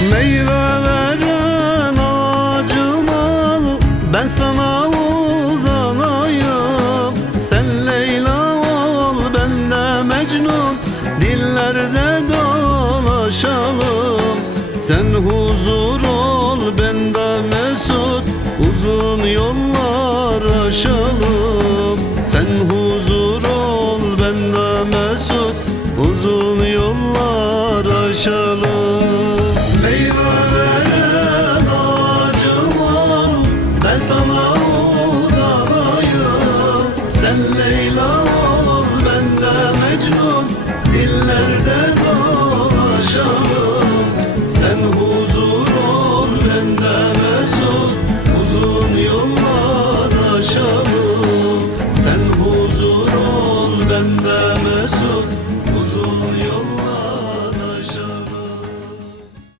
Meyve veren ağacım ol, ben sana uzanayım. Sen Leyla ol, ben de Mecnun, dillerde dolaşalım. Sen huzur ol, ben de mesut, uzun yollar aşalım.